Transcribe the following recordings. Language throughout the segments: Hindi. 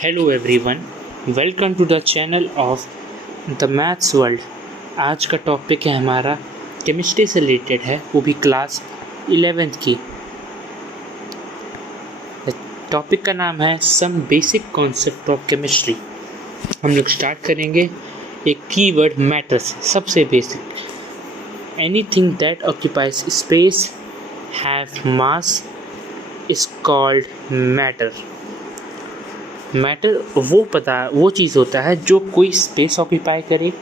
Hello everyone, welcome to the channel of the maths world. आज का टॉपिक है हमारा केमिस्ट्री से रिलेटेड है, वो भी क्लास 11th की। टॉपिक का नाम है some basic concept of chemistry. हम लोग स्टार्ट करेंगे एक कीवर्ड मैटर से, सबसे basic. Anything that occupies space have mass is called matter. Matter वो चीज़ होता है जो कोई स्पेस ऑक्यूपाई करे,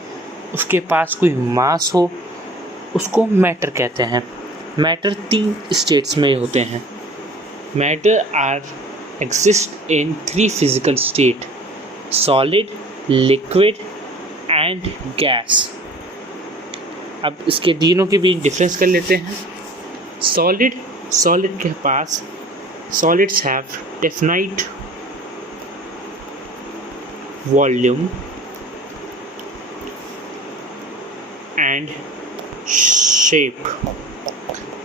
उसके पास कोई मास हो, उसको मैटर कहते हैं। मैटर 3 स्टेट्स में होते हैं। Matter are exist in 3 physical state: solid, liquid and gas. अब इसके तीनों के बीच डिफरेंस कर लेते हैं। सॉलिड के पास solids have definite volume and shape.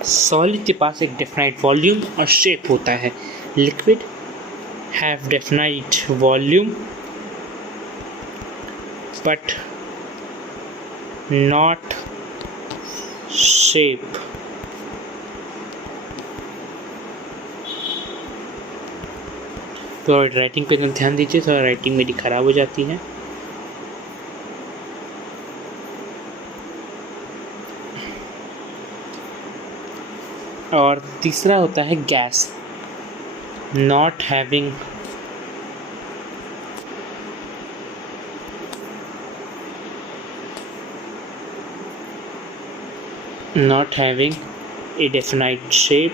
Solid के पास एक डेफिनाइट वॉल्यूम और शेप होता है। Liquid have definite volume but not shape. तो राइटिंग पे ध्यान दीजिए, थोड़ा राइटिंग मेरी ख़राब हो जाती है। और तीसरा होता है gas, not having a definite shape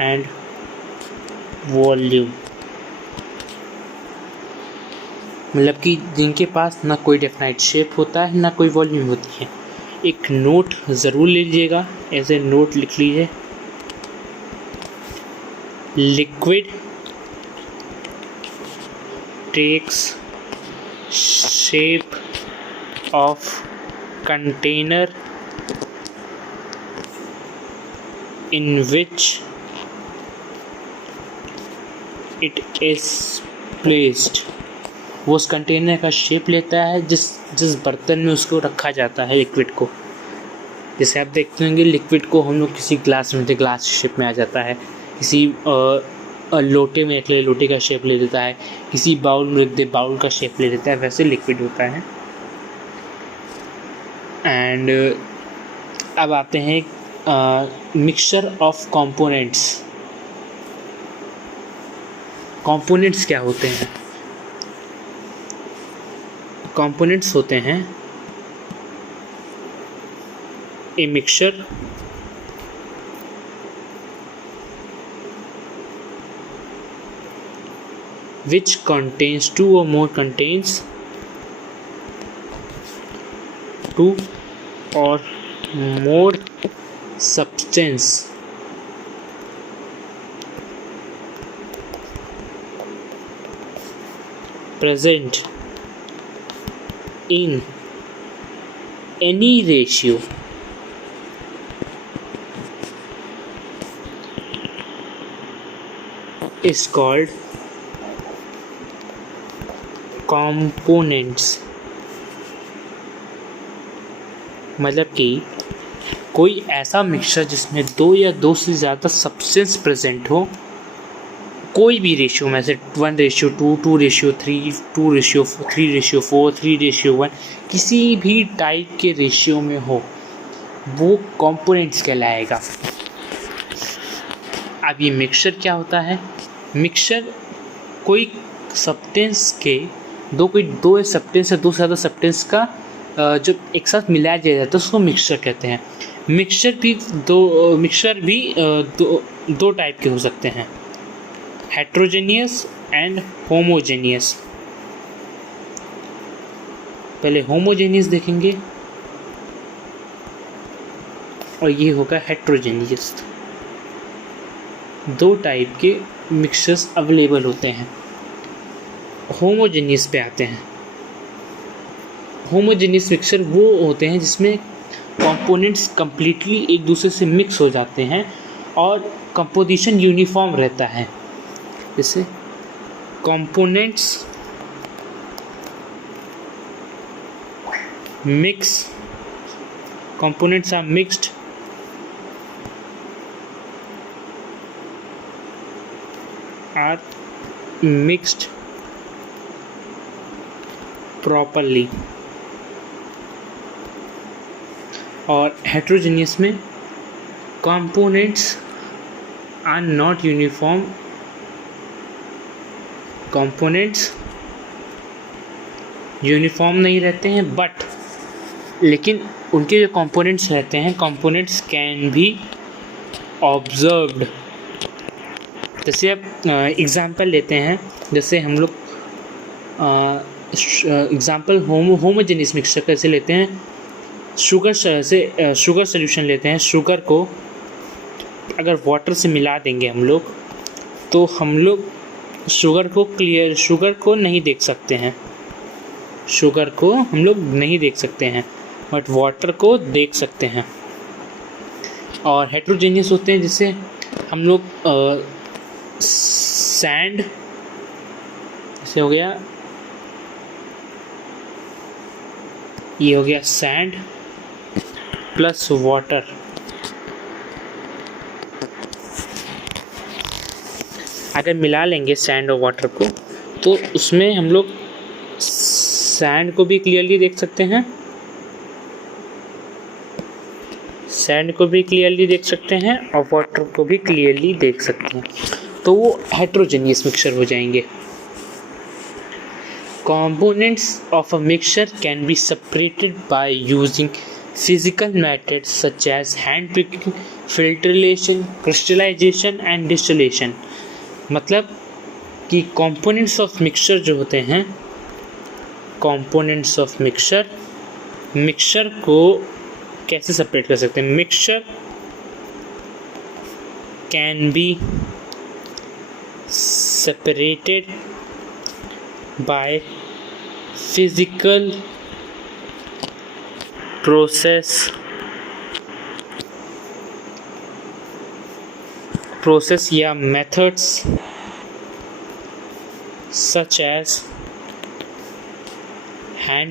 and volume. मतलब कि जिनके पास ना कोई डेफिनाइट शेप होता है ना कोई वॉल्यूम होती है। एक नोट ज़रूर ले लीजिएगा, ऐसे नोट लिख लीजिए। Liquid takes shape of container in which it is placed। वो उस कंटेनर का शेप लेता है जिस बर्तन में उसको रखा जाता है लिक्विड को। जैसे आप देखते होंगे लिक्विड को हम लोग किसी ग्लास में, ग्लास शेप में आ जाता है, किसी लोटे में रख ले, लोटे का शेप ले लेता है, किसी बाउल में रख दे, बाउल का शेप ले लेता है, वैसे लिक्विड होता है। एंड अब आते हैं मिक्सचर ऑफ कंपोनेंट्स। कंपोनेंट्स क्या होते हैं? कंपोनेंट्स होते हैं a mixture which contains 2 or more contains 2 or more substance present in any ratio is called components। मतलब कि कोई ऐसा मिक्सचर जिसमें 2 या 2 से ज़्यादा सब्सटेंस प्रेजेंट हो, कोई भी रेशियो में से 1:2, 2:3, 2:3:4, 3:1, किसी भी टाइप के रेशियो में हो, वो कंपोनेंट्स कहलाएगा। अब ये मिक्सचर क्या होता है? मिक्सचर कोई सब्सटेंस के दो सब्सटेंस या 2 से ज़्यादा सब्सटेंस का जब एक साथ मिलाया जाता है उसको मिक्सचर कहते हैं। मिक्सचर भी दो टाइप के हो सकते हैं, हेट्रोजेनियस एंड होमोजेनियस। पहले होमोजेनियस देखेंगे और ये होगा हेट्रोजेनियस। 2 टाइप के मिक्सचर्स अवेलेबल होते हैं। होमोजेनियस पे आते हैं। होमोजेनियस मिक्सचर वो होते हैं जिसमें कंपोनेंट्स कम्प्लीटली एक दूसरे से मिक्स हो जाते हैं और कंपोजिशन यूनिफॉर्म रहता है। जैसे कंपोनेंट्स आर मिक्स्ड प्रॉपरली, और हेट्रोजीनियस में components are not uniform, components uniform नहीं रहते हैं, बट लेकिन उनके जो कंपोनेंट्स रहते हैं, कंपोनेंट्स कैन बी ऑब्जर्व्ड। जैसे अब एग्ज़ाम्पल लेते हैं, जैसे हम लोग एग्ज़ाम्पल होमोजेनियस मिक्सचर कैसे लेते हैं, शुगर सोल्यूशन लेते हैं। शुगर को अगर वाटर से मिला देंगे हम लोग, तो हम लोग शुगर को नहीं देख सकते हैं, शुगर को हम लोग नहीं देख सकते हैं, बट वाटर को देख सकते हैं। और हेट्रोजेनियस होते हैं, जिससे हम लोग सैंड, जैसे हो गया, ये हो गया सैंड प्लस वाटर, अगर मिला लेंगे सैंड और वाटर को, तो उसमें हम लोग सैंड को भी क्लियरली देख सकते हैं, और वाटर को भी क्लियरली देख सकते हैं, तो वो हेट्रोजेनियस मिक्सचर हो जाएंगे। Components of a mixture can be separated by using physical methods such as hand picking, filtration, crystallization and distillation। मतलब कि components of mixture जो होते हैं, components of mixture को कैसे सेपरेट कर सकते हैं? Mixture can be separated by physical process या methods such as hand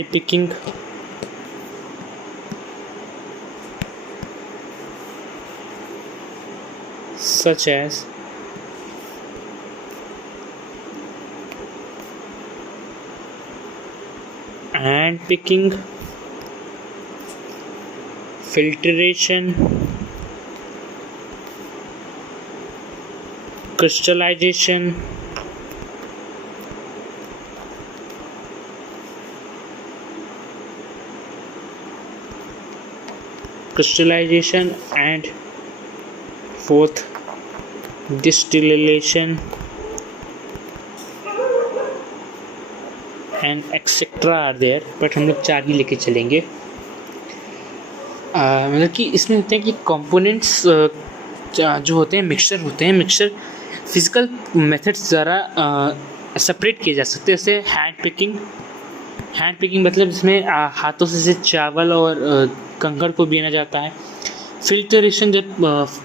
picking, filtration, crystallization and fourth distillation and etcetera are there, but हम लोग 4 ही लेके चलेंगे। मतलब कि इसमें होते हैं कि कंपोनेंट्स जो होते हैं, मिक्सचर फिजिकल मेथड्स द्वारा सेपरेट किए जा सकते हैं। जैसे हैंड पिकिंग मतलब इसमें हाथों से चावल और कंकड़ को बीना जाता है। फिल्टरेशन जब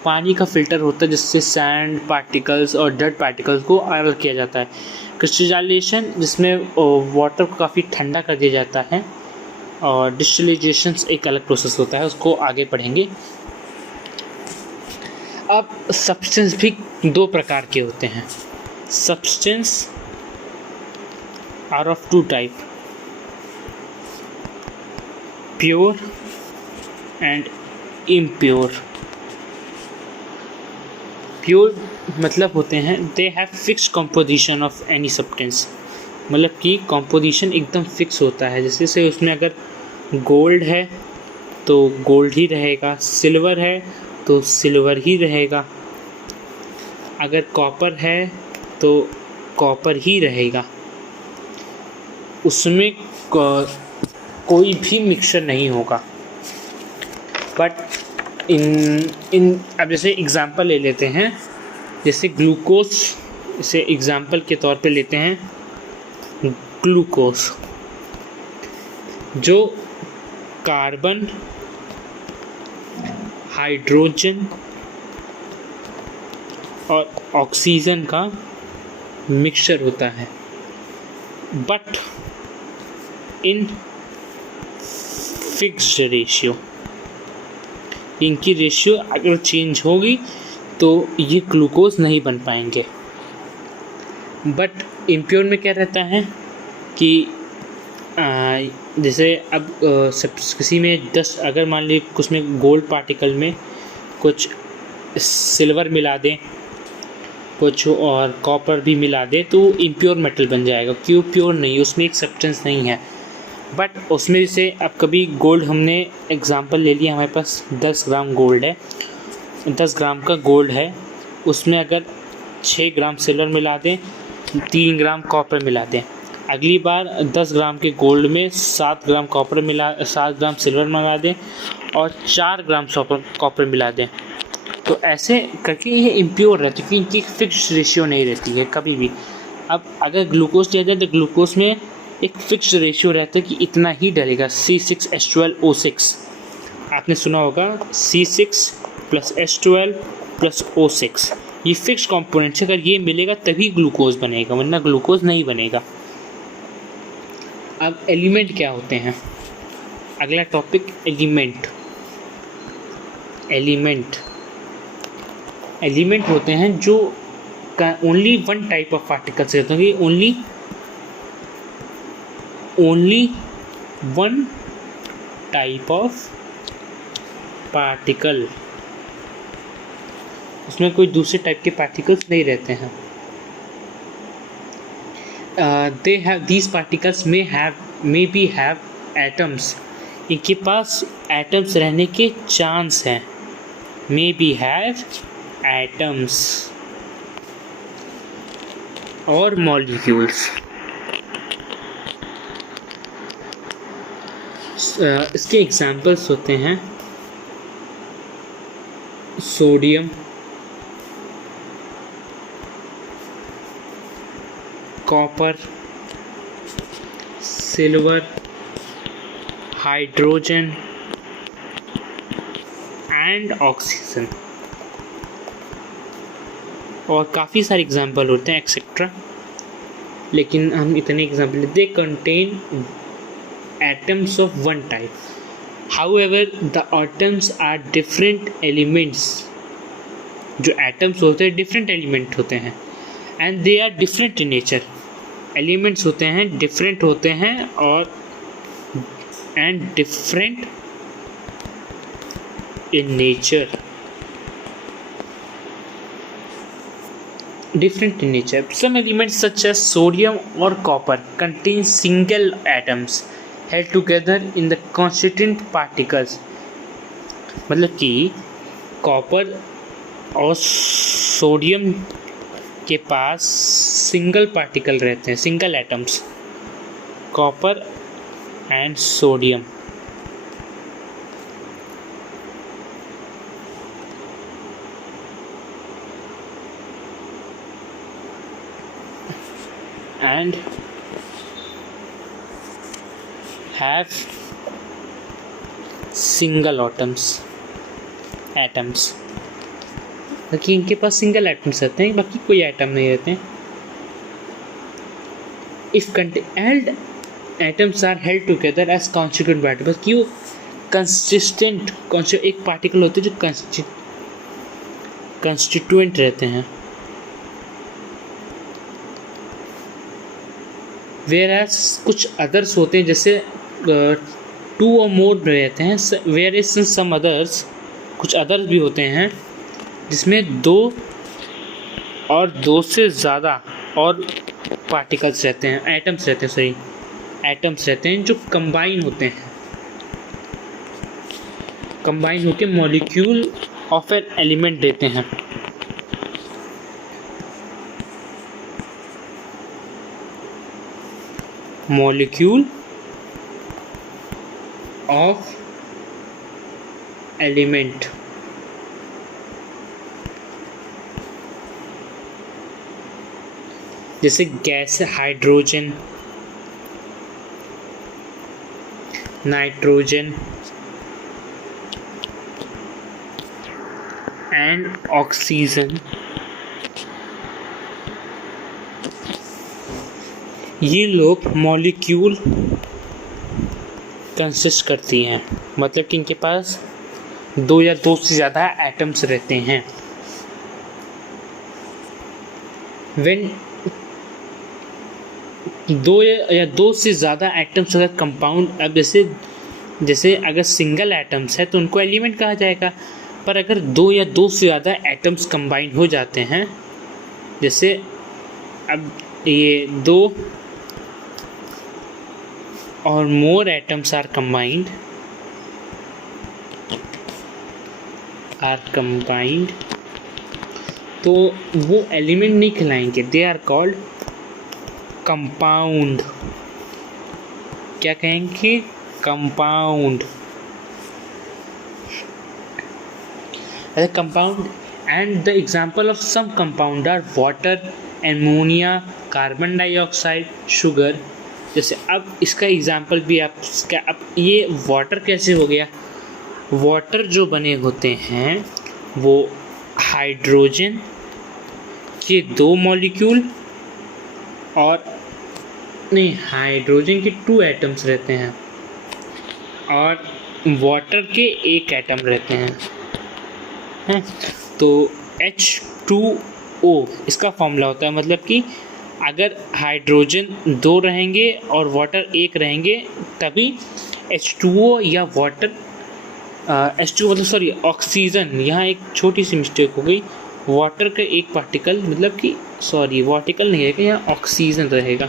पानी का फिल्टर होता है, जिससे सैंड पार्टिकल्स और डर्ट पार्टिकल्स को अलग किया जाता है। क्रिस्टलाइजेशन जिसमें वाटर को काफ़ी ठंडा कर दिया जाता है, और डिस्टिलेशन एक अलग प्रोसेस होता है, उसको आगे पढ़ेंगे। अब सब्सटेंस भी 2 प्रकार के होते हैं। Substance are of 2 type, pure and impure. Pure मतलब होते हैं they have fixed composition of any substance, मतलब कि कंपोजिशन एकदम फिक्स होता है। जैसे उसमें अगर गोल्ड है तो गोल्ड ही रहेगा, सिल्वर है तो सिल्वर ही रहेगा, अगर कॉपर है तो कॉपर ही रहेगा, उसमें कोई भी मिक्सचर नहीं होगा। बट अब जैसे एग्ज़ाम्पल ले लेते हैं, जैसे ग्लूकोज, इसे एग्ज़ाम्पल के तौर पे लेते हैं। ग्लूकोज जो कार्बन, हाइड्रोजन और ऑक्सीजन का मिक्सचर होता है, बट इन फिक्स्ड रेशियो। इनकी रेशियो अगर चेंज होगी तो ये ग्लूकोज नहीं बन पाएंगे। बट इम्प्योर में क्या रहता है कि जैसे अब सब किसी में 10, अगर मान लीजिए कुछ में गोल्ड पार्टिकल में कुछ सिल्वर मिला दें, कुछ और कॉपर भी मिला दें, तो इम्प्योर मेटल बन जाएगा। क्यों प्योर नहीं, उसमें एक सब्सटेंस नहीं है। बट उसमें जैसे अब कभी गोल्ड, हमने एग्जांपल ले लिया, हमारे पास 10 ग्राम गोल्ड है, 10 ग्राम का गोल्ड है, उसमें अगर 6 ग्राम सिल्वर मिला दें, 3 ग्राम कॉपर मिला दें, अगली बार 10 ग्राम के गोल्ड में 7 ग्राम कॉपर 7 ग्राम सिल्वर मिला दें और 4 ग्राम कॉपर मिला दें, तो ऐसे करके ये इम्प्योर रहती है, क्योंकि इनकी फिक्स रेशियो नहीं रहती है कभी भी। अब अगर ग्लूकोज लिया जाए तो ग्लूकोज में एक फिक्स रेशियो रहता है कि इतना ही डलेगा, C6H12O6। आपने सुना होगा C6 + H12 + O6, ये फिक्स कंपोनेंट्स है। अगर ये मिलेगा तभी ग्लूकोज बनेगा, वरना ग्लूकोज नहीं बनेगा। अब एलिमेंट क्या होते हैं, अगला टॉपिक एलिमेंट। एलिमेंट होते हैं जो only one type of particles रहते हैं, only one type of particle, उसमें कोई दूसरे टाइप के पार्टिकल्स नहीं रहते हैं। these particles may be have atoms, इनके पास एटम्स रहने के चांस हैं। may be have atoms और मॉलिक्यूल्स। इसके एग्जाम्पल्स होते हैं sodium, copper, silver, hydrogen and oxygen, और काफ़ी सारे एग्जाम्पल होते हैं एक्सेट्रा, लेकिन हम इतने example. They contain atoms of one type, however the atoms are different elements. जो एटम्स होते हैं डिफरेंट एलिमेंट होते हैं, and they are different in nature. Elements होते हैं डिफरेंट होते हैं और and different in nature, different in nature. Some elements such as sodium or copper contain single atoms held together in the constituent particles. मतलब कि कॉपर और सोडियम के पास सिंगल पार्टिकल रहते हैं, single atoms, copper and sodium. and have single atoms बाकी इनके पास सिंगल एटम्स रहते हैं, बाकी कोई एटम नहीं रहते हैं। If held atoms are held together as constituent particles, क्यों कंसिस्टेंट एक पार्टिकल होते हैं जो कंस्टिट्यूएंट रहते हैं, वेयरएज कुछ अदर्स होते हैं जैसे 2 or more रहते हैं, वेयरएज सम अदर्स कुछ अदर्स भी होते हैं जिसमें 2 और 2 से ज़्यादा और पार्टिकल्स रहते हैं, एटम्स रहते हैं जो कंबाइन होते हैं, कंबाइन होकर मॉलिक्यूल ऑफ एन एलिमेंट देते हैं। मॉलिक्यूल ऑफ एलिमेंट, जैसे gas hydrogen, nitrogen and oxygen ये लोग मॉलिक्यूल कंसिस्ट करती हैं, मतलब कि इनके पास 2 या 2 से ज़्यादा एटम्स रहते हैं। व्हेन 2 या 2 से ज़्यादा एटम्स अगर कंपाउंड, अब जैसे अगर सिंगल एटम्स है तो उनको एलिमेंट कहा जाएगा, पर अगर 2 या 2 से ज़्यादा एटम्स कंबाइन हो जाते हैं, जैसे अब ये 2 और मोर एटम्स आर कंबाइंड तो वो एलिमेंट नहीं कहलाएंगे, दे आर कॉल्ड कंपाउंड। क्या कहेंगे? Compound. Compound and the example of some compound are water, ammonia, carbon dioxide, sugar. जैसे अब इसका एग्जाम्पल भी अब ये वाटर कैसे हो गया? वाटर जो बने होते हैं वो हाइड्रोजन के 2 मॉलिक्यूल और नहीं, हाइड्रोजन के 2 एटम्स रहते हैं और वाटर के 1 एटम रहते हैं। तो H2O इसका फॉर्मूला होता है, मतलब कि अगर हाइड्रोजन 2 रहेंगे और वाटर 1 रहेंगे तभी H2O या वाटर H2 मतलब सॉरी ऑक्सीजन, यहाँ एक छोटी सी मिस्टेक हो गई, वाटर का 1 पार्टिकल, मतलब कि सॉरी वार्टिकल नहीं रहेगा, यहाँ ऑक्सीजन रहेगा।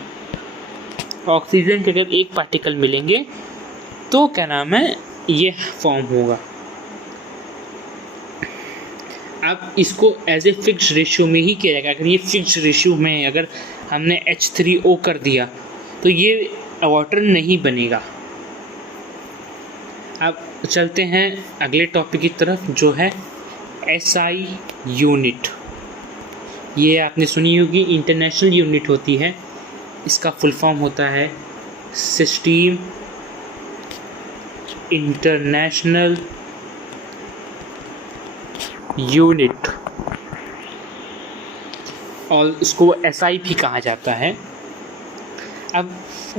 ऑक्सीजन के अगर 1 पार्टिकल मिलेंगे तो क्या नाम है, ये फॉर्म होगा। अब इसको एज ए फिक्स रेशियो में ही किया जाएगा। अगर ये फिक्स रेशियो में अगर हमने H3O कर दिया तो ये वाटर नहीं बनेगा। अब चलते हैं अगले टॉपिक की तरफ, जो है SI यूनिट। ये आपने सुनी होगी, इंटरनेशनल यूनिट होती है। इसका फुल फॉर्म होता है सिस्टम इंटरनेशनल यूनिट, और इसको SI भी कहा जाता है। अब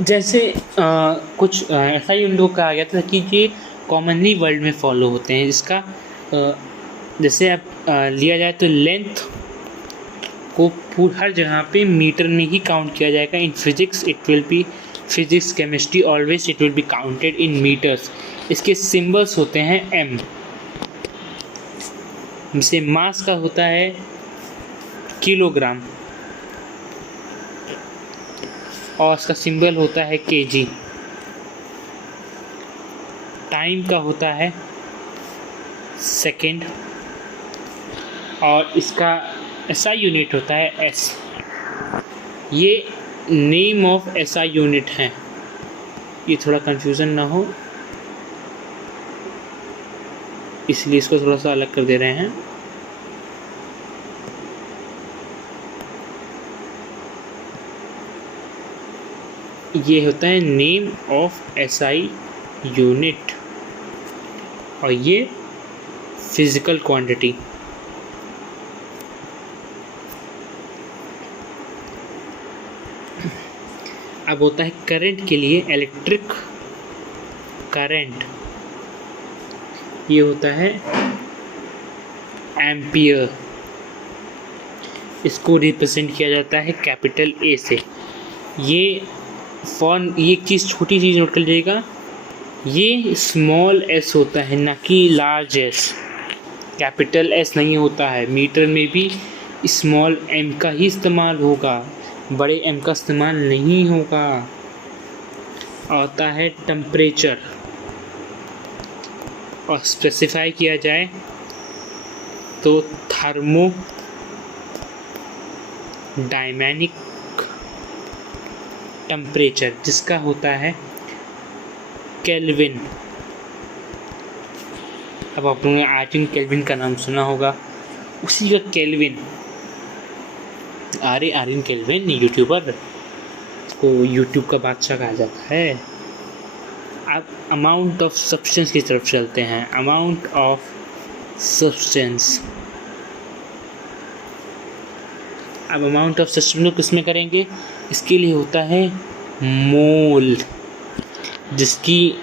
जैसे कुछ SI यूनिट को कहा गया था कि ये कॉमनली वर्ल्ड में फॉलो होते हैं। इसका जैसे अब लिया जाए तो लेंथ को हर जगह पे मीटर में ही काउंट किया जाएगा। In physics it will be, physics chemistry always it will be counted in metres. इसके सिंबल्स होते हैं M, जैसे मास का होता है किलोग्राम और इसका सिंबल होता है kg। टाइम का होता है सेकेंड और इसका SI यूनिट होता है S। ये नेम ऑफ SI यूनिट हैं, ये थोड़ा कंफ्यूजन ना हो इसलिए इसको थोड़ा सा अलग कर दे रहे हैं। ये होता है नेम ऑफ SI यूनिट और ये फिजिकल क्वांटिटी। अब होता है करंट के लिए इलेक्ट्रिक करंट, ये होता है एम्पियर। इसको रिप्रेजेंट किया जाता है कैपिटल A से। ये एक चीज़, छोटी चीज़ नोट कर लीजिएगा, ये स्मॉल s होता है ना कि लार्ज s। कैपिटल S नहीं होता है। मीटर में भी स्मॉल m का ही इस्तेमाल होगा, बड़े m का इस्तेमाल नहीं होगा। आता है टेम्परेचर, और स्पेसिफाई किया जाए तो थर्मो डायनामिक टेम्परेचर, जिसका होता है केल्विन। अब आप लोगों ने आर्टिन केल्विन का नाम सुना होगा, उसी का केल्विन। आर्टिन केल्विन यूट्यूबर, इसको यूट्यूब का बादशाह कहा जाता है। अब अमाउंट ऑफ सब्सटेंस की तरफ चलते हैं। अमाउंट ऑफ सब्सटेंस, अब अमाउंट ऑफ सिस्टम को किस में करेंगे, इसके लिए होता है मोल, जिसकी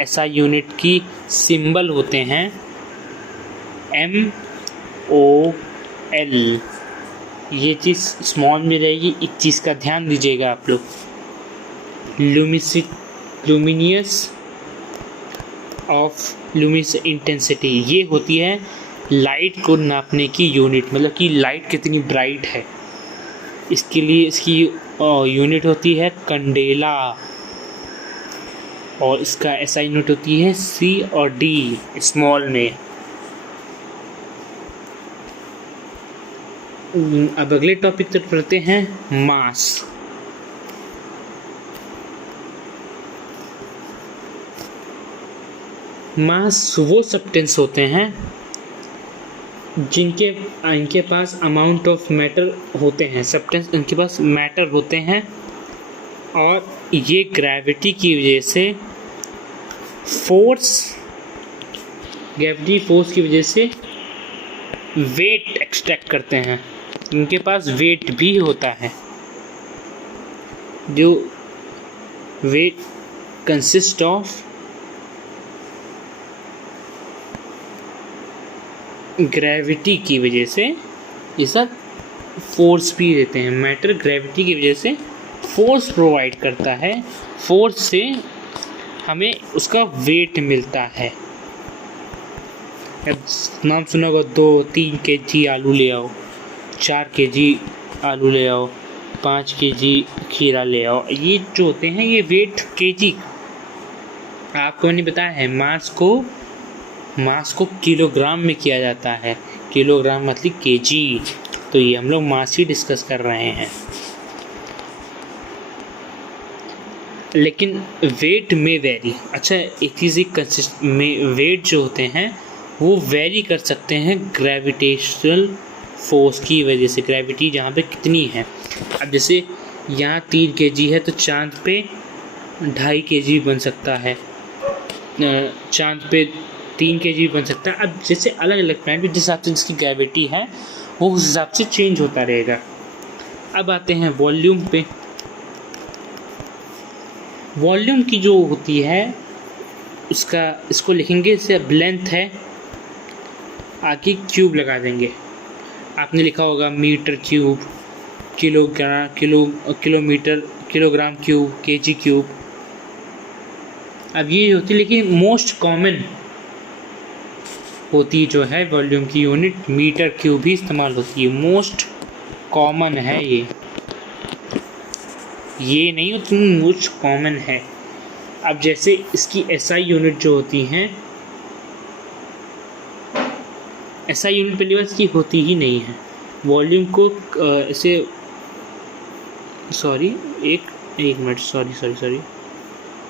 एसआई यूनिट की सिंबल होते हैं MOL। ये चीज़ स्मॉल में रहेगी, एक चीज़ का ध्यान दीजिएगा आप लोग। लुमिनियस ऑफ लुमिनस इंटेंसिटी, ये होती है लाइट को नापने की यूनिट, मतलब कि लाइट कितनी ब्राइट है, इसके लिए इसकी यूनिट होती है कंडेला, और इसका एसआई यूनिट होती है C और D स्मॉल में। अब अगले टॉपिक तक पढ़ते हैं, मास। मास वो सब्सटेंस होते हैं इनके पास अमाउंट ऑफ मैटर होते हैं, सब्सटेंस इनके पास मैटर होते हैं, और ये ग्रेविटी की वजह से ग्रेविटी फोर्स की वजह से वेट एक्सट्रैक्ट करते हैं। इनके पास वेट भी होता है, जो वेट कंसिस्ट ऑफ ग्रेविटी की वजह से ये सब फोर्स भी देते हैं। मैटर ग्रेविटी की वजह से फोर्स प्रोवाइड करता है, फोर्स से हमें उसका वेट मिलता है। अब नाम सुना होगा 2-3 kg आलू ले आओ, 4 kg आलू ले आओ, 5 kg खीरा ले आओ, ये जो होते हैं ये वेट kg। आपको मैंने बताया है मास को किलोग्राम में किया जाता है, किलोग्राम मतलब kg, तो ये हम लोग मास ही डिस्कस कर रहे हैं। लेकिन वेट में वेरी, अच्छा एक चीज़ कंसिस्ट में वेट जो होते हैं वो वेरी कर सकते हैं ग्रेविटेशनल फोर्स की वजह से, ग्रेविटी जहाँ पे कितनी है। अब जैसे यहाँ 3 kg है तो चांद पे 2.5 kg बन सकता है, चांद पे 3 kg बन सकता है। अब जैसे अलग अलग प्लैनेट जिस हिसाब से जिसकी ग्रेविटी है वो उस हिसाब से चेंज होता रहेगा। अब आते हैं वॉल्यूम पे। वॉल्यूम की जो होती है इसको लिखेंगे, जैसे अब लेंथ है, आगे क्यूब लगा देंगे। आपने लिखा होगा metre cube, kilometre, kilogram cube, kg cube. अब ये होती है, लेकिन मोस्ट कॉमन होती जो है वॉल्यूम की यूनिट मीटर क्यूब भी इस्तेमाल होती है, मोस्ट कॉमन है ये नहीं होती, मोस्ट कॉमन है। अब जैसे इसकी एसआई यूनिट जो होती हैं, एसआई यूनिट पहली बार इसकी होती ही नहीं है। वॉल्यूम को ऐसे एक minute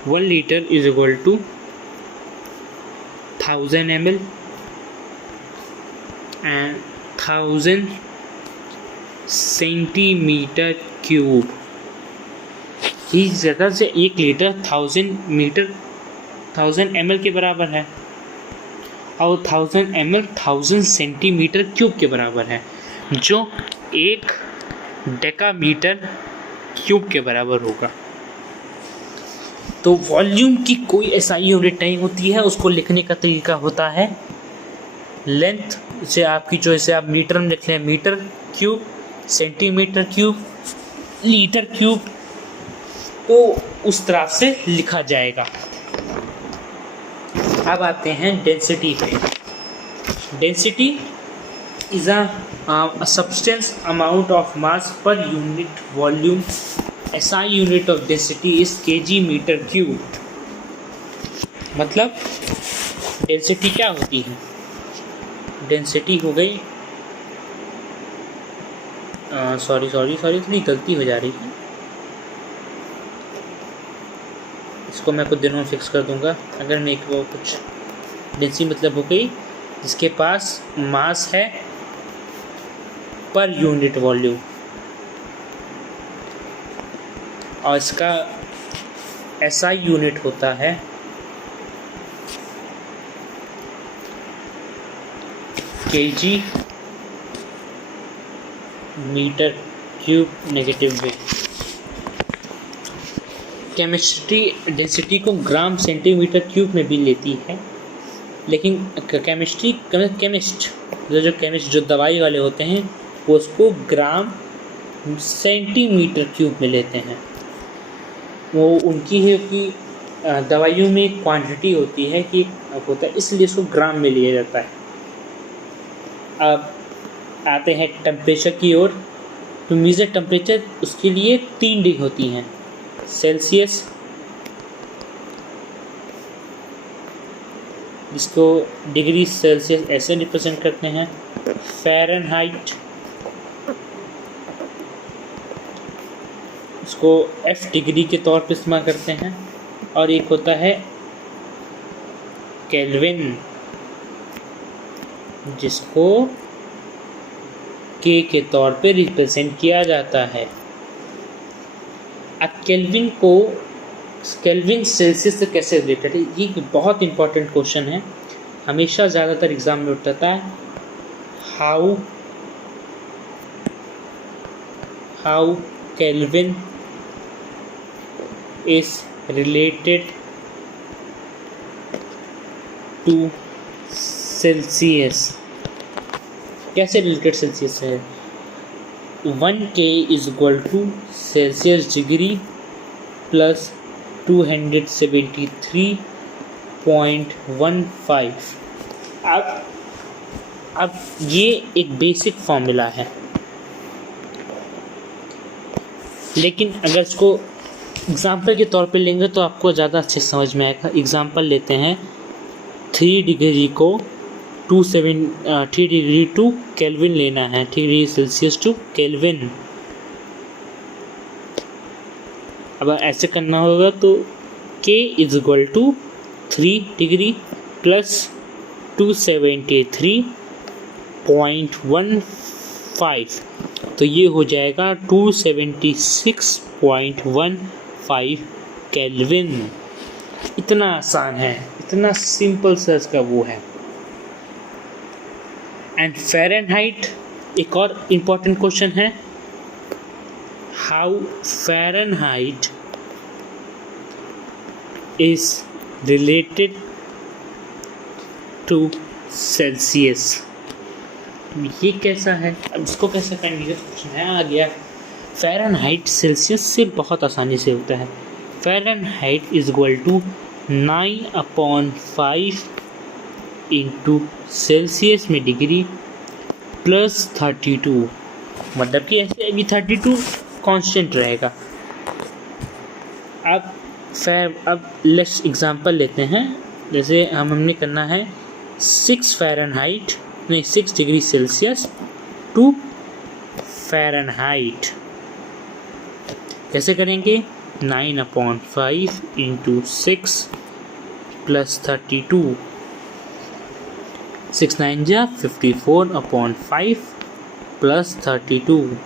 1 litre is equal to 1000 ml and 1000 centimetre cube. इस जगह से 1 लीटर 1000 ml के बराबर है, और 1000 ml 1000 सेंटीमीटर क्यूब के बराबर है, जो 1 डेकामीटर क्यूब के बराबर होगा। तो वॉल्यूम की कोई ऐसा यूनिट नहीं होती है, उसको लिखने का तरीका होता है लेंथ से आपकी, जो इसे आप मीटर में लिख लें, metre cube, centimetre cube, litre cube, तो उस तरह से लिखा जाएगा। अब आते हैं डेंसिटी पे। Density is a substance amount of mass per unit volume. SI unit of density is kg metre cube. मतलब डेंसिटी क्या होती है, डेंसिटी हो गई, सॉरी थोड़ी गलती हो जा रही है, इसको मैं कुछ दिनों में फिक्स कर दूंगा। अगर मैं वो कुछ डेंसिटी मतलब हो गई जिसके पास मास है पर यूनिट वॉल्यूम, और इसका एसआई यूनिट होता है kg मीटर क्यूब नेगेटिव में। केमिस्ट्री डेंसिटी को ग्राम सेंटीमीटर क्यूब में भी लेती है, लेकिन केमिस्ट जो दवाई वाले होते हैं वो उसको ग्राम सेंटीमीटर क्यूब में लेते हैं। वो उनकी है कि दवाइयों में क्वांटिटी होती है कि होता है, इसलिए इसको ग्राम में लिया जाता है। अब आते हैं टेम्परेचर की ओर। तो मेजर टेम्परेचर उसके लिए 3 डिग्री होती हैं, सेल्सियस, जिसको डिग्री सेल्सियस ऐसे रिप्रेजेंट करते हैं, फ़ारेनहाइट, इसको F डिग्री के तौर पे इस्तेमाल करते हैं, और एक होता है केल्विन, जिसको K के तौर पे रिप्रेजेंट किया जाता है। अब केल्विन सेल्सियस से कैसे रिलेटेड है, ये बहुत इंपॉर्टेंट क्वेश्चन है, हमेशा ज़्यादातर एग्जाम में उठता है। How Kelvin is related to Celsius. कैसे रिलेटेड सेल्सियस है? 1K is equal to Celsius degree plus 273.15। अब ये एक बेसिक फॉर्मूला है, लेकिन अगर इसको एग्ज़ाम्पल के तौर पे लेंगे तो आपको ज़्यादा अच्छे समझ में आएगा। एग्ज़ाम्पल लेते हैं, 3 डिग्री को 3 डिग्री टू केल्विन लेना है, 3 डिग्री सेल्सियस टू केल्विन। अब ऐसे करना होगा तो K is equal to 3 degree plus 273.15, तो ये हो जाएगा 276.15 केल्विन। इतना आसान है, इतना सिंपल सा इसका वो है। एंड फ़ारेनहाइट एक और इम्पॉर्टेंट क्वेश्चन है, how Fahrenheit is related to Celsius. ये कैसा है, अब इसको कैसे करेंगे, क्वेश्चन है आ गया। फ़ारेनहाइट सेल्सियस से बहुत आसानी से होता है। Fahrenheit is equal to 9/5 into Celsius में डिग्री प्लस 32, मतलब कि ऐसे अभी 32 कांस्टेंट रहेगा। अब लेट्स एग्जांपल लेते हैं, जैसे हमने करना है 6 डिग्री सेल्सियस टू फ़ारेनहाइट। कैसे करेंगे, 9/5 इंटू 6 प्लस 32, 6 9 जा 54/5 प्लस 32।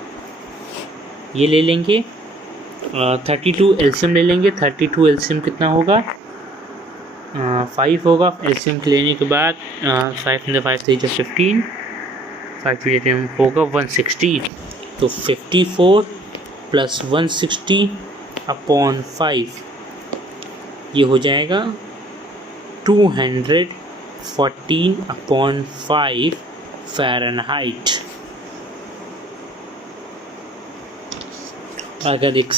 ये ले लेंगे, 32 एलसीएम ले लेंगे। 32 एलसीएम कितना होगा, 5 होगा। एलसीएम लेने के बाद 5 × 5 3 15, 5 होगा 160, तो 54 प्लस 160/5, ये हो जाएगा 214/5 फ़ारेनहाइट। अगर एक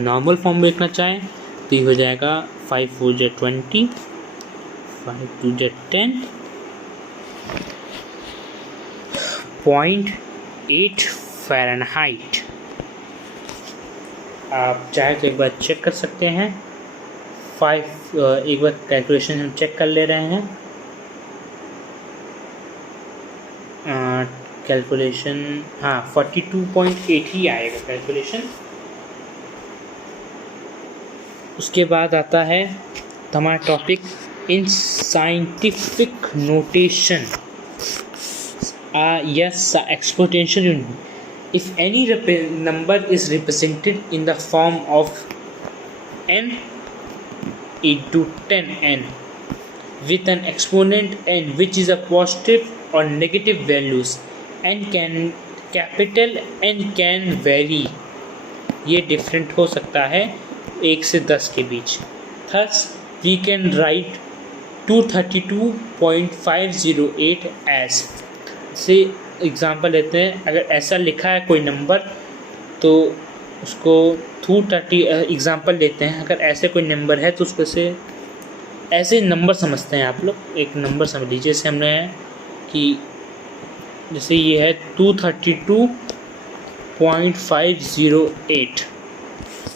नॉर्मल फॉर्म में लिखना चाहें तो ये हो जाएगा 5 4 जा 20, 5 2 जा 10, 0.8 फ़ारेनहाइट। आप चाहे तो एक बार चेक कर सकते हैं। एक बार कैलकुलेशन हम चेक कर ले रहे हैं। कैलकुलेशन 42.8 ही आएगा कैलकुलेशन। उसके बाद आता है हमारा topic in scientific notation. yes, exponential unit. If any number is represented in the form of n into 10n with an exponent n which is a positive or negative values, n can capital N can vary, ये डिफरेंट हो सकता है 1 से 10 के बीच। Thus we can write 232.508 as. से एग्जांपल लेते हैं, अगर ऐसा लिखा है कोई नंबर तो उसको 230 एग्जांपल लेते हैं, अगर ऐसे कोई नंबर है तो उसको ऐसे नंबर समझते हैं आप लोग। एक नंबर समझ लीजिए, जैसे हमने कि जैसे ये है 232.508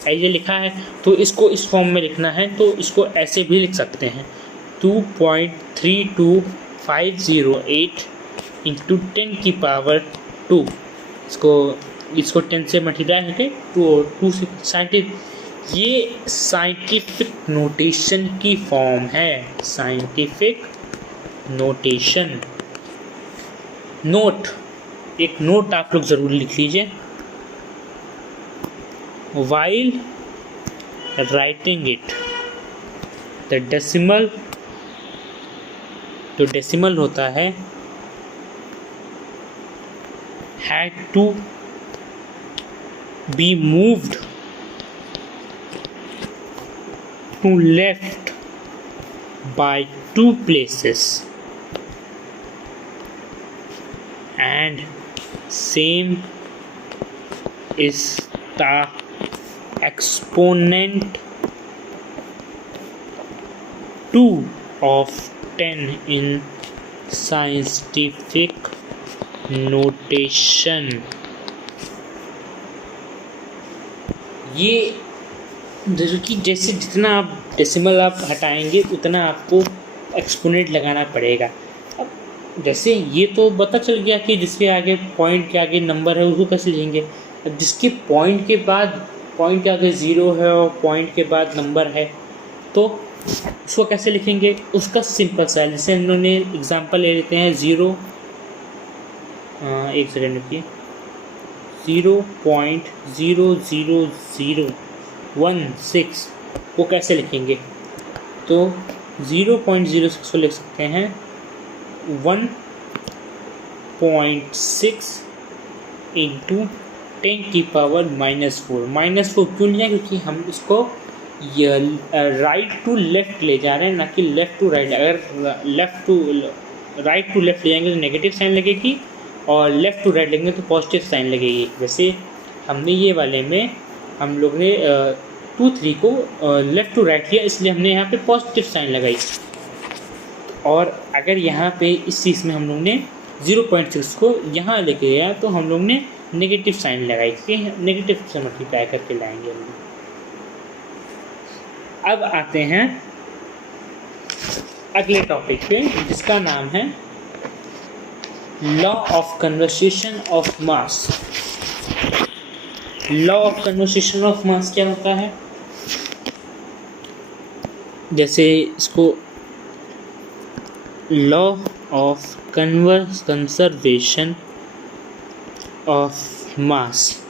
ऐसे लिखा है, तो इसको इस फॉर्म में लिखना है तो इसको ऐसे भी लिख सकते हैं 2.32508 इंटू 10 की पावर 2। इसको 10 से मल्टीप्लाई करके 2 से साइंटिफिक, ये साइंटिफिक नोटेशन की फॉर्म है। Scientific notation. नोट, एक नोट आप लोग ज़रूर लिख लीजिए। While writing it, the decimal, जो डेसिमल होता है had to be moved to left by 2 places, and same is the exponent 2 of 10 in scientific notation। ये कि जैसे जितना आप डेसिमल आप हटाएंगे उतना आपको एक्सपोनेंट लगाना पड़ेगा। अब जैसे ये तो पता चल गया कि जिसके आगे पॉइंट के आगे नंबर है उसको कैसे लिखेंगे। अब जिसके पॉइंट के आगे 0 है और पॉइंट के बाद नंबर है तो उसको कैसे लिखेंगे, उसका सिंपल सा, जैसे इन्होंने एग्जांपल ले लेते हैं 1 सेकेंड रुकिए, 0.00016, वो कैसे लिखेंगे, तो 0.06 को लिख सकते हैं 1.6 इंटू 10 की पावर -4। -4 क्यों लिया, क्योंकि हम इसको राइट टू लेफ़्ट ले जा रहे हैं, ना कि लेफ़्ट टू राइट। अगर राइट टू लेफ़्ट ले जाएंगे तो नेगेटिव साइन लगेगी और लेफ़्ट टू राइट लेंगे तो पॉजिटिव साइन लगेगी। वैसे हमने ये वाले में हम लोग ने 2-3 को लेफ़्ट टू राइट लिया, इसलिए हमने यहाँ पे पॉजिटिव साइन लगाई। और अगर यहाँ पे इस चीज़ में हम लोग ने 0.6 को यहाँ लेके गया तो हम लोग ने नेगेटिव साइन लगाई, क्योंकि नेगेटिव से मल्टीप्लाई करके लाएंगे हम। अब आते हैं अगले टॉपिक पे, जिसका नाम है law of conversation of mass. Law of conversation of mass क्या होता है, जैसे इसको law of conservation of mass,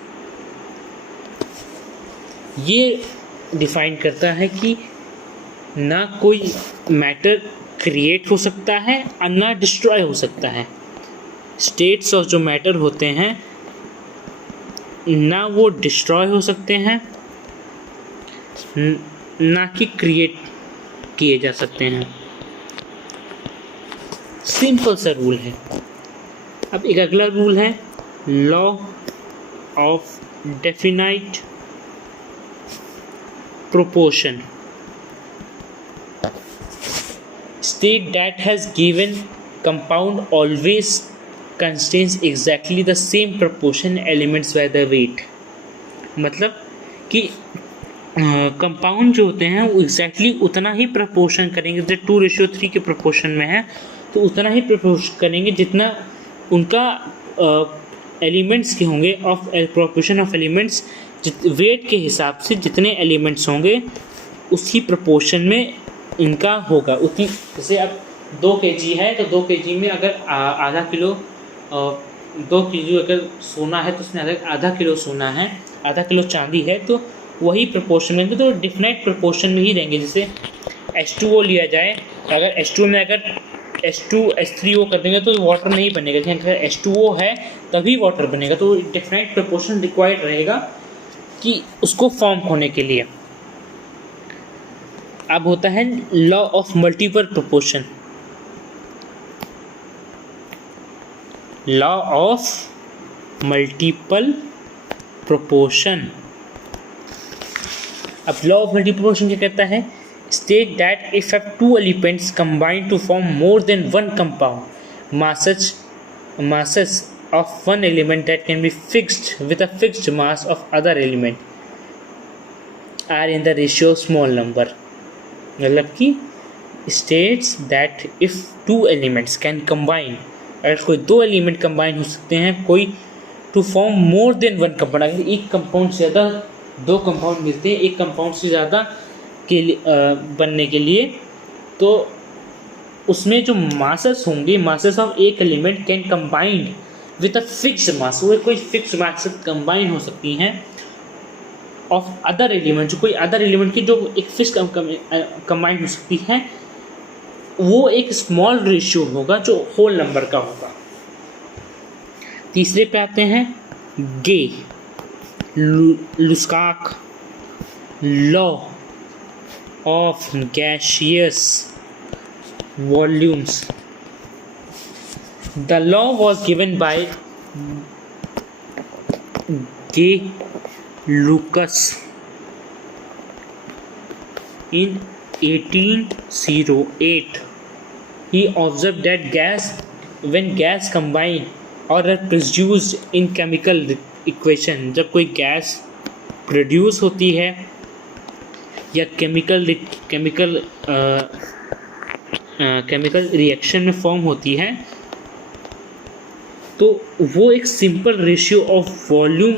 ये डिफाइन करता है कि ना कोई मैटर क्रिएट हो सकता है और ना डिस्ट्रॉय हो सकता है। स्टेट्स ऑफ जो मैटर होते हैं ना वो डिस्ट्रॉय हो सकते हैं ना कि क्रिएट किए जा सकते हैं। सिंपल सा रूल है। अब एक अगला रूल है law of definite proportion, state that has given compound always contains exactly the same proportion elements by the weight। मतलब कि कंपाउंड जो होते हैं वो एग्जैक्टली उतना ही प्रपोर्शन करेंगे, जैसे 2:3 के प्रपोर्शन में है तो उतना ही प्रपोर्शन करेंगे जितना उनका एलिमेंट्स के होंगे, of proportion of elements, weight के हिसाब से जितने एलिमेंट्स होंगे उसी प्रपोर्शन में इनका होगा उतनी। जैसे अब 2 kg है तो 2 kg में अगर आधा किलो 2 kg अगर सोना है तो उसमें आधा किलो सोना है, आधा किलो चांदी है, तो वही प्रपोर्शन में, तो डिफरेंट प्रपोर्शन में ही रहेंगे। जैसे H2O लिया जाए, अगर H2O में अगर H2H3O कर देंगे तो वाटर नहीं बनेगा, लेकिन अगर H2O है तभी वाटर बनेगा। तो डेफिनेट प्रपोर्शन रिक्वायर्ड रहेगा कि उसको फॉर्म होने के लिए। अब होता है law of multiple proportion. Law of multiple proportion. अब लॉ ऑफ मल्टीपल प्रोपोर्शन क्या कहता है? State that if two elements combine to form more than one compound, masses of one element that can be fixed with a fixed mass of other element are in the ratio small number। मतलब कि states that if two elements can combine, अगर कोई दो एलिमेंट कंबाइन हो सकते हैं कोई two form more than one compound, अगर एक कंपाउंड से ज़्यादा दो कंपाउंड मिलते हैं एक कंपाउंड से ज़्यादा के लिए बनने के लिए, तो उसमें जो मासेस होंगे, मासेस ऑफ एक element can combined with a fixed mass, वो कोई फिक्स्ड मास से कंबाइन हो सकती हैं ऑफ अदर एलिमेंट, जो कोई अदर एलिमेंट की जो एक फिक्स कंबाइन हो सकती है, वो एक स्मॉल रेशियो होगा जो होल नंबर का होगा। तीसरे पे आते हैं Gay Lussac law of gaseous volumes. The law was given by Gay लुकस in 1808. He observed that when gas combine or are produced in chemical equation, जब कोई गैस प्रोड्यूस होती है या केमिकल रिएक्शन में फॉर्म होती है, तो वो एक simple ratio of volume,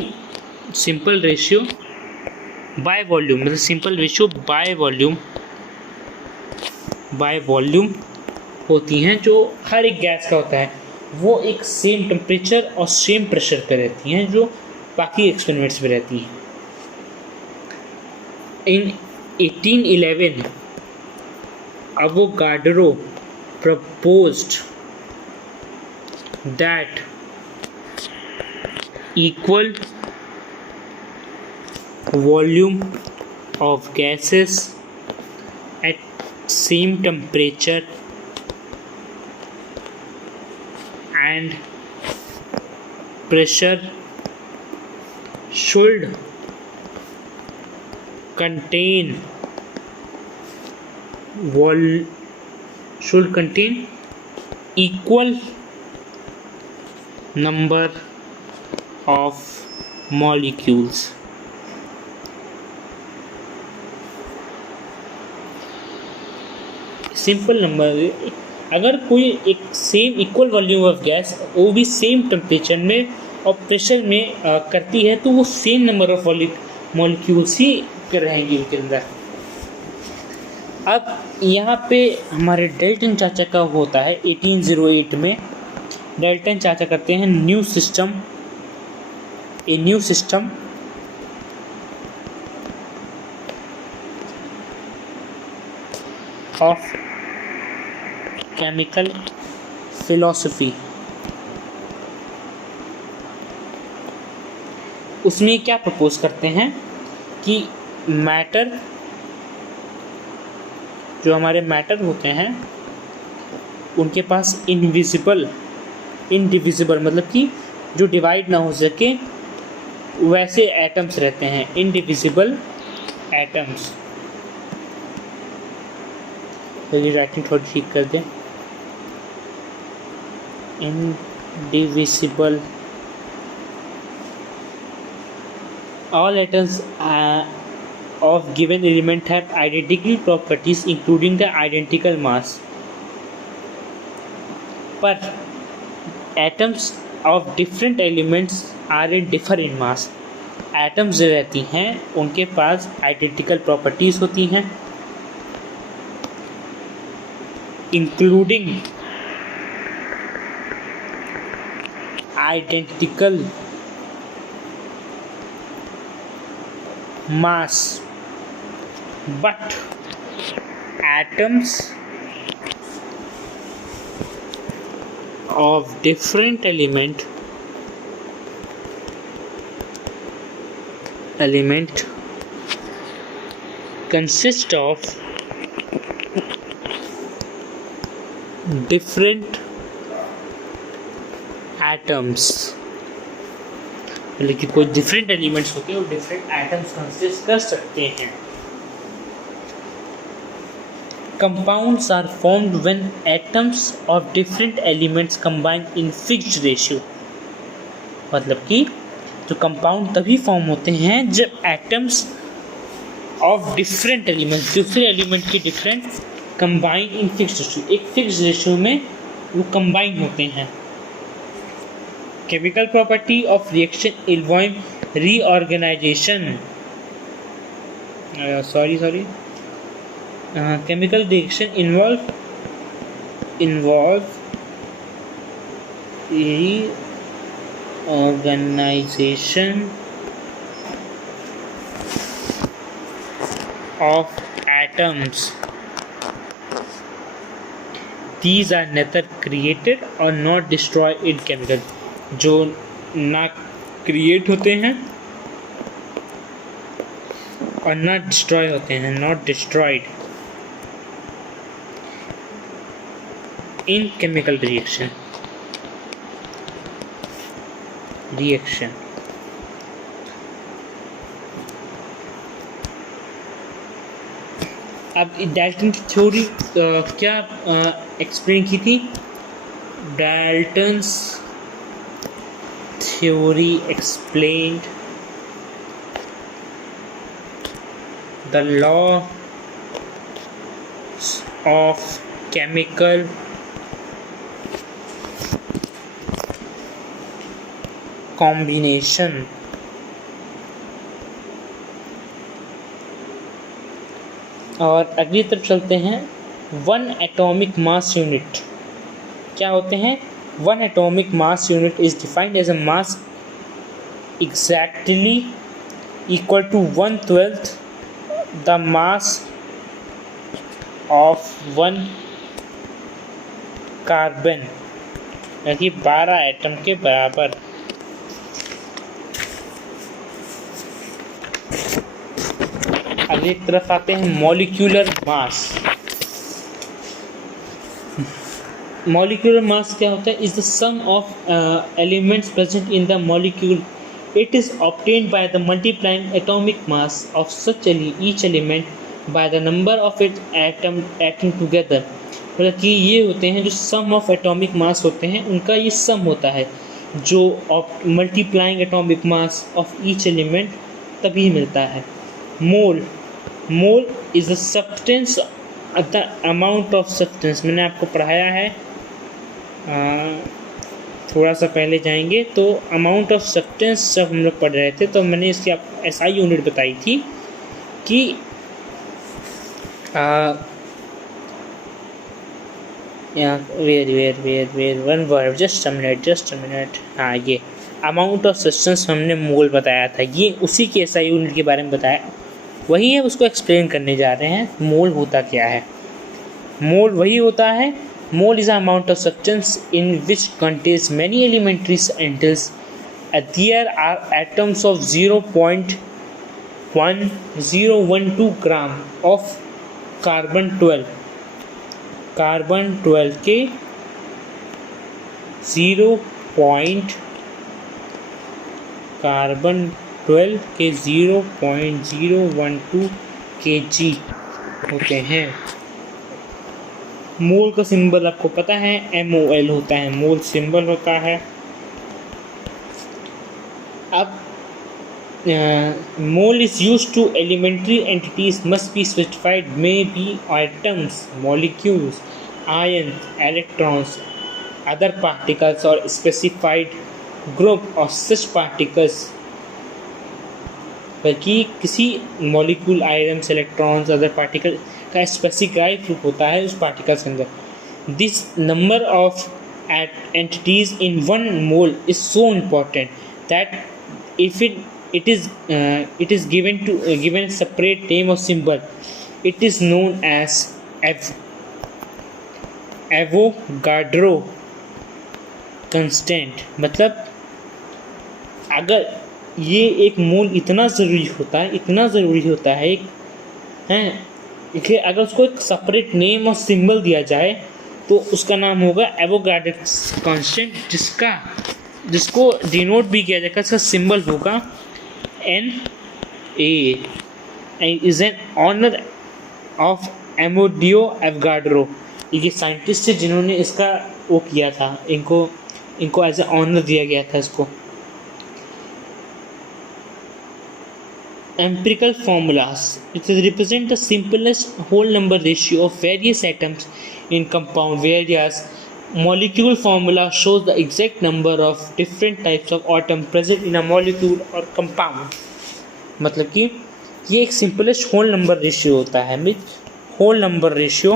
simple ratio by volume, मतलब सिंपल रेशियो बाय वॉल्यूम होती हैं जो हर एक गैस का होता है। वो एक सेम टेम्परेचर और सेम प्रेशर पे रहती हैं जो बाकी एक्सपेरिमेंट्स में रहती हैं। इन 1811 Avogadro proposed that equal volume of gases at same temperature and pressure should contain equal number of molecules। Simple number, अगर कोई एक same equal volume of gas वो भी सेम टेम्परेचर में और प्रेशर में करती है, तो वो सेम नंबर ऑफ मॉलिक्यूल्स ही रहेंगे उनके अंदर। अब यहाँ पे हमारे डाल्टन चाचा का होता है 1808 में। डाल्टन चाचा करते हैं new system of chemical philosophy. उसमें क्या प्रपोज करते हैं कि मैटर, जो हमारे मैटर होते हैं उनके पास इनडिविजिबल मतलब कि जो डिवाइड ना हो सके वैसे एटम्स रहते हैं, इनडिविजिबल एटम्स। मेरी राइटिंग थोड़ी ठीक कर दें। Indivisible all atoms of given element have identical properties including the identical mass, but atoms of different elements are in different mass। atoms जो रहती हैं उनके पास identical properties होती हैं including identical mass, but atoms of different element consist of different atoms, मतलब कि कोई डिफरेंट एलिमेंट्स होते हैं वो डिफरेंट एटम्स कंसिस्ट कर सकते हैं। Compounds are formed when atoms of different elements combine in fixed ratio, मतलब कि जो कंपाउंड तभी फॉर्म होते हैं जब एटम्स ऑफ डिफरेंट एलिमेंट्स दूसरे एलिमेंट की different combine in fixed ratio, एक फिक्स्ड रेशियो में वो कंबाइन होते हैं। Chemical property of reaction involve reorganisation chemical reaction involve reorganization of atoms. These are neither created or not destroyed in chemical, जो ना क्रिएट होते हैं और ना डिस्ट्रॉय होते हैं, not destroyed in chemical reaction। अब डाल्टन की थ्योरी क्या एक्सप्लेन की थी? Dalton's theory explained the law of chemical combination. और अगली तरफ चलते हैं। वन एटॉमिक मास यूनिट क्या होते हैं? One atomic mass unit is defined as a mass exactly equal to 1/12 the mass of one carbon, यानी कि 12 एटम के बराबर। अगली तरफ आते हैं मॉलिक्यूलर मास। मॉलिक्यूलर मास क्या होता है? Is the sum of elements present in the molecule. It is obtained by the multiplying atomic mass of such each element by the number of its atom acting together. मतलब कि ये होते हैं जो सम ऑफ एटॉमिक मास होते हैं, उनका ये सम होता है, जो multiplying atomic mass of each element तभी मिलता है। Mole is the substance, the amount of substance. मैंने आपको पढ़ाया है, थोड़ा सा पहले जाएंगे तो अमाउंट ऑफ सब्सटेंस जब हम लोग पढ़ रहे थे तो मैंने इसकी SI यूनिट बताई थी कि one word, just a minute. हाँ, ये अमाउंट ऑफ सब्सटेंस हमने मोल बताया था, ये उसी की SI यूनिट के बारे में बताया, वही है, उसको एक्सप्लेन करने जा रहे हैं। मोल होता क्या है? मोल वही होता है, mole is amount of substance in which contains many elementary entities. There are atoms of 0.1012 gram of carbon 12 के 0.012 kg होते हैं। मोल का सिंबल आपको पता है, MOL होता है, मोल सिंबल होता है। अब mole is used to elementary entities must be specified, may be atoms, molecules, ion, electrons, other particles और specified group of such particles. बल्कि किसी molecule, ions, electrons, other particle का स्पेसिफाइड ग्रुप होता है उस पार्टिकल्स के अंदर। This number of entities in one mole is so important that if it is given separate name or symbol, it is known as Avogadro constant, मतलब अगर ये एक मोल इतना ज़रूरी होता है एक कि अगर उसको एक सेपरेट नेम और सिंबल दिया जाए तो उसका नाम होगा एवोगाड्रोस कांस्टेंट, जिसको डिनोट भी किया जाएगा, इसका सिंबल होगा Na and is an honor of Amadeo Avogadro। ये साइंटिस्ट थे जिन्होंने इसका वो किया था, इनको एज ए ऑनर दिया गया था इसको। Empirical formulas, it represent the simplest whole number ratio of various atoms in compound, whereas molecule formula shows the exact number of different types of atom present in a molecule or compound। मतलब कि ये एक सिंपलेस्ट होल नंबर रेशियो होता है, whole number ratio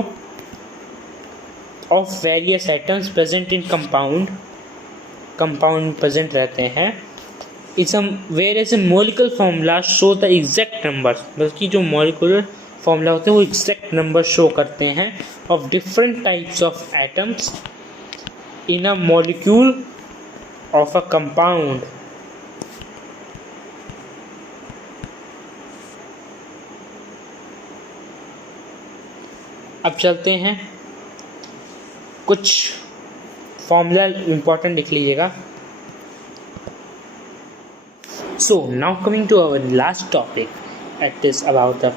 of various atoms present in compound present रहते हैं। whereas a molecular formula shows the exact numbers, बल्कि जो molecular formula होते हैं वो exact number show करते हैं of different types of atoms in a molecule of a compound। अब चलते हैं, कुछ फॉर्मूला इंपॉर्टेंट लिख लीजिएगा। So now coming to our last topic, that is about the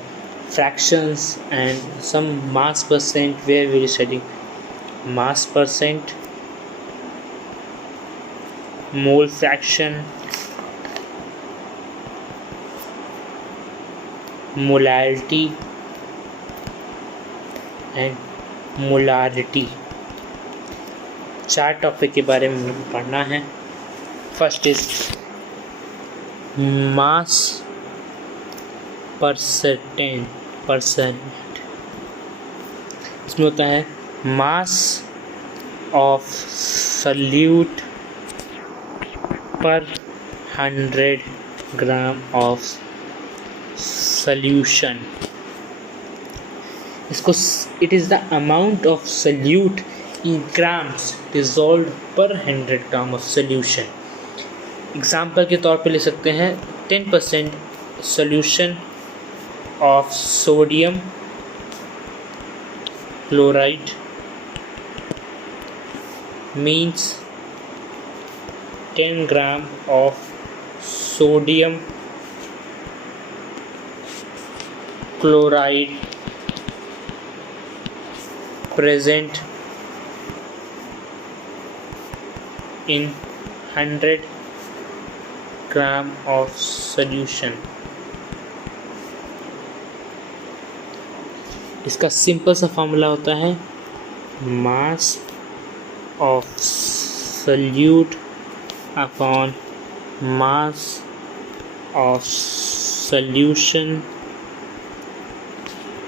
fractions and some mass percent, where we will study mass percent, mole fraction, molarity and molarity। 4 topic के बारे में पढ़ना है। First is mass percent. इसमें होता है मास ऑफ सल्यूट पर 100 ग्राम ऑफ सॉल्यूशन। इसको it is the amount of solute in grams dissolve पर 100 ग्राम ऑफ सॉल्यूशन। एग्जाम्पल के तौर पे ले सकते हैं 10% solution of sodium chloride means 10 gram of sodium chloride present in 100 gram of solution। इसका सिंपल सा फॉर्मूला होता है mass of solute upon mass of solution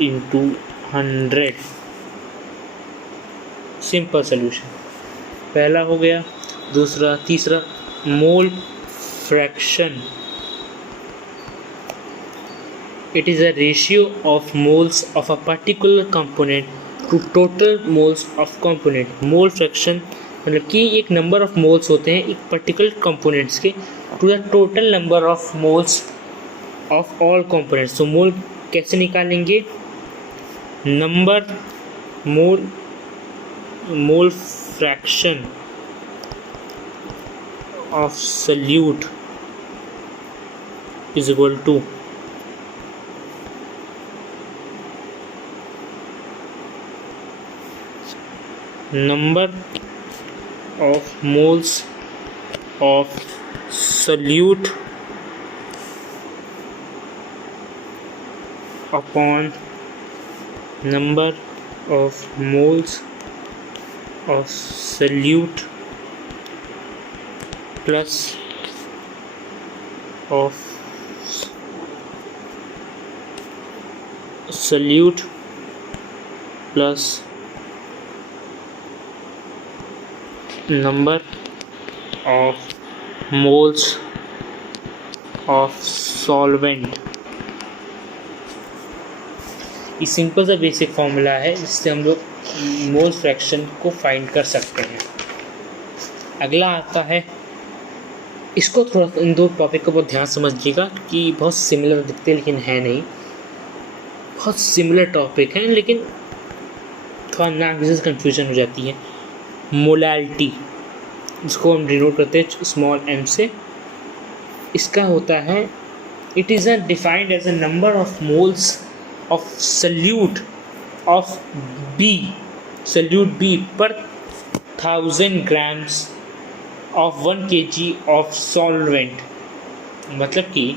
into 100। Simple solution पहला हो गया। दूसरा, तीसरा mole fraction. It is a ratio of moles of a particular component to total moles of component. Mole fraction मतलब कि एक नंबर ऑफ मोल्स होते हैं एक पर्टिकुलर कंपोनेंट्स के to the total number of moles of all components. तो मोल कैसे निकालेंगे? Number mole fraction of solute is equal to number of moles of solute upon number of moles of solute plus of solute plus number of moles of solvent। ये सिंपल सा बेसिक फॉर्मूला है जिससे हम लोग मोल फ्रैक्शन को फाइंड कर सकते हैं। अगला आता है, इसको थोड़ा इन दो टॉपिक को बहुत ध्यान समझिएगा कि बहुत सिमिलर दिखते हैं लेकिन है नहीं, बहुत सिमिलर टॉपिक हैं लेकिन थोड़ा नाम से कन्फ्यूजन हो जाती है। मोलैलिटी, जिसको हम डिनोट करते हैं स्मॉल m से, इसका होता है it is defined as a number of moles of solute of B पर 1000 grams of 1 kg of solvent. मतलब कि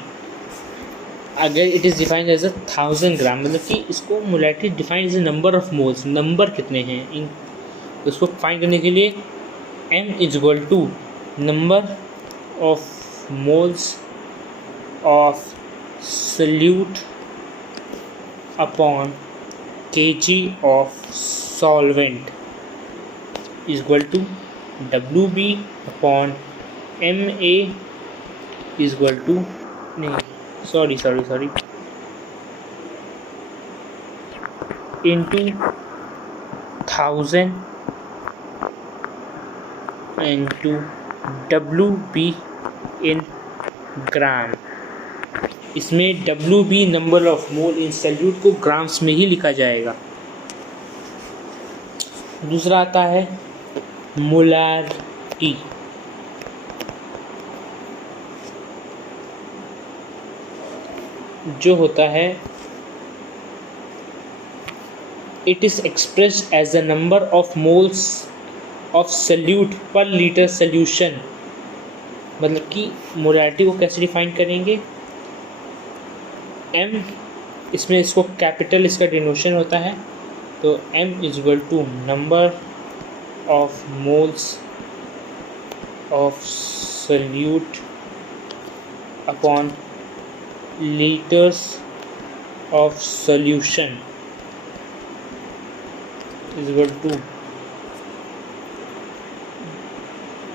अगर it is defined as 1000 gram, मतलब कि इसको molality defined as a number of moles, number कितने हैं इन, उसको फाइंड करने के लिए m is equal to number of moles of solute upon kg of solvent is equal to WB upon MA is equal to, नहीं sorry into 1000 into WB in gram. इसमें WB number of mole in solute को ग्राम्स में ही लिखा जाएगा। दूसरा आता है मोलैरिटी, जो होता है it is expressed as the number of moles of solute per litre solution. मतलब कि मोलैरिटी को कैसे डिफाइन करेंगे, m, इसमें इसको कैपिटल इसका डिनोशन होता है, तो m is equal to number of moles of solute upon liters of solution is equal to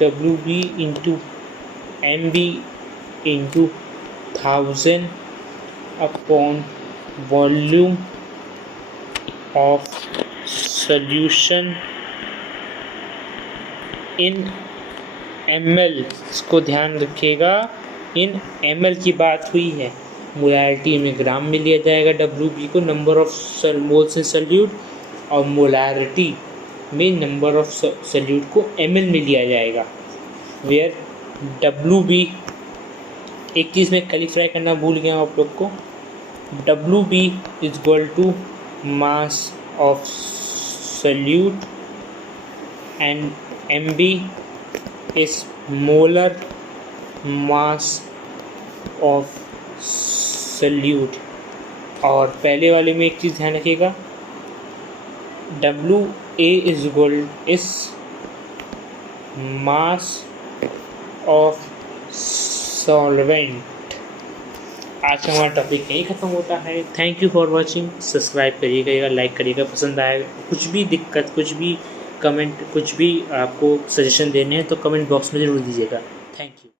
WB into MB into 1000 upon volume of solution in ml। इसको ध्यान रखिएगा, इन ml की बात हुई है, मोलैरिटी में ग्राम में लिया जाएगा WB को, number of moles in solute, और मोलैरिटी में नंबर ऑफ सल्यूट को ml में लिया जाएगा। वेयर WB, एक चीज़ में क्लैरिफाई करना भूल गया हूँ आप लोग को, WB is equal to mass of solute and MB is molar mass of solute. और पहले वाले में एक चीज़ ध्यान रखिएगा, WA is equal is mass of solvent. आज का हमारा टॉपिक यहीं ख़त्म होता है। Thank you for watching. Subscribe करिएगा, लाइक करिएगा, पसंद आएगा। कुछ भी दिक्कत, कुछ भी कमेंट, कुछ भी आपको सजेशन देने हैं तो कमेंट बॉक्स में ज़रूर दीजिएगा। Thank you.